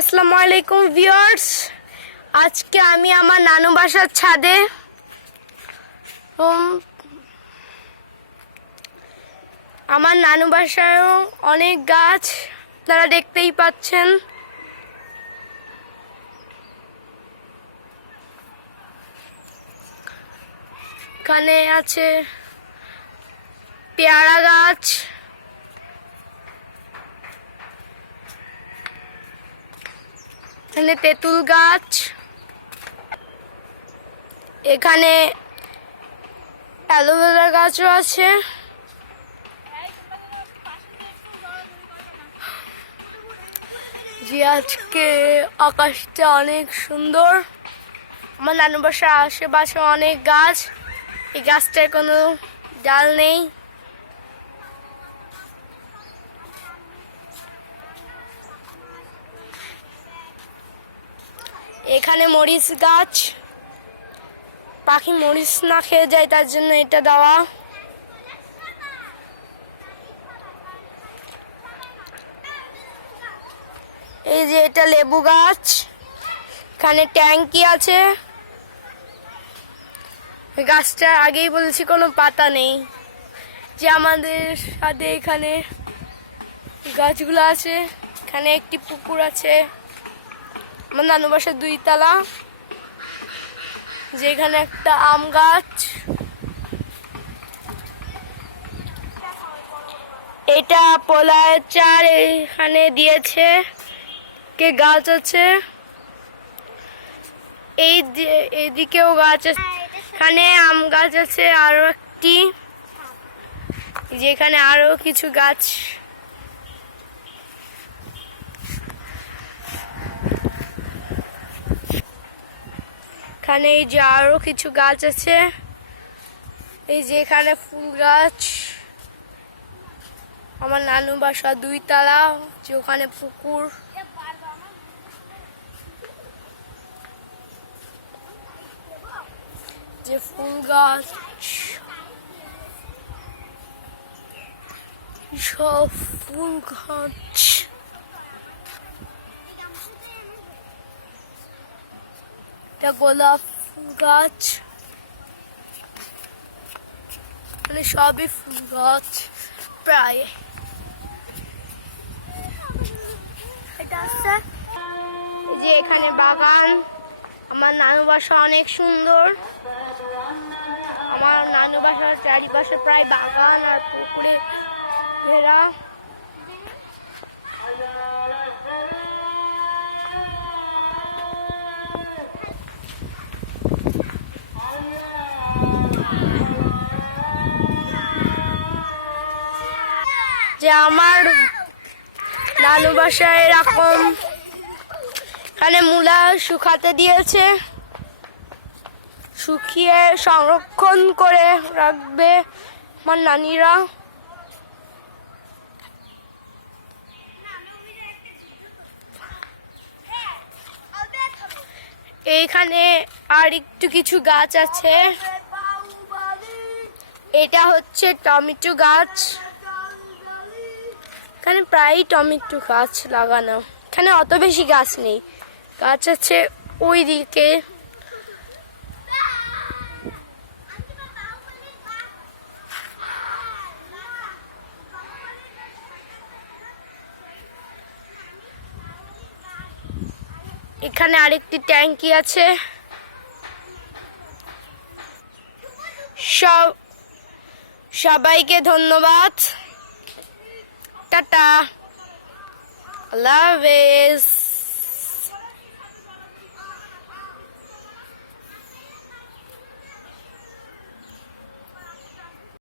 আসসালামু আলাইকুম ভিউয়ার্স। আজকে আমি আমার নানু বাসার ছাদে আমার নানু বাসায়ও অনেক গাছ আপনারা দেখতেই পাচ্ছেন। এখানে আছে পেয়ারা গাছ, এখানে তেঁতুল গাছ, এখানে অ্যালোভেরা গাছও আছে। যে আজকে আকাশটা অনেক সুন্দর। আমার নানু বাসার আশেপাশে অনেক গাছ, এই গাছটার কোনো ডাল নেই। এখানে মরিচ গাছ, পাখি মরিচ না খেয়ে যায় তার জন্য এটা দেওয়া। এই যে এটা লেবু গাছ, এখানে ট্যাঙ্কি আছে। গাছটা আগেই বলেছি কোনো পাতা নেই। যে আমাদের সাথে এখানে গাছগুলো আছে, এখানে একটি পুকুর আছে। আমার নানু বাসার 2 তলা, যেখানে একটা আম গাছ, এটা পোলার চার এখানে দিয়েছে, কে গাছ আছে। এইদিকেও গাছ আছে, এখানে আম গাছ আছে আরো একটি, যেখানে আরো কিছু গাছ। এখানে এই যে আরো কিছু গাছ আছে, এই যে এখানে ফুল গাছ। আমার নানু বাসা 2 তলা, যে ওখানে পুকুর। যে ফুল গাছ, সব ফুল গাছ। এটা গোলাপ ফুল গাছ, মানে সবই ফুল গাছ প্রায়। যে এখানে বাগান, আমার নানু বাসা অনেক সুন্দর। আমার নানু বাসার চারিপাশে প্রায় বাগান আর পুকুরে ঘেরা। যে আমার নানু বাসায় এরকম এখানে মূলা শুকাতে দিয়েছে, শুকিয়ে সংরক্ষণ করে রাখবে আমার নানিরা। এইখানে আর একটু কিছু গাছ আছে, এটা হচ্ছে টমেটো গাছ। এখানে প্রায় টমেটো গাছ লাগানো, এখানে অত বেশি গাছ নেই, গাছ আছে ওই দিকে। এখানে আরেকটি ট্যাঙ্কি আছে। সবাইকে ধন্যবাদ, টাটা, আল্লাহ হাফেজ।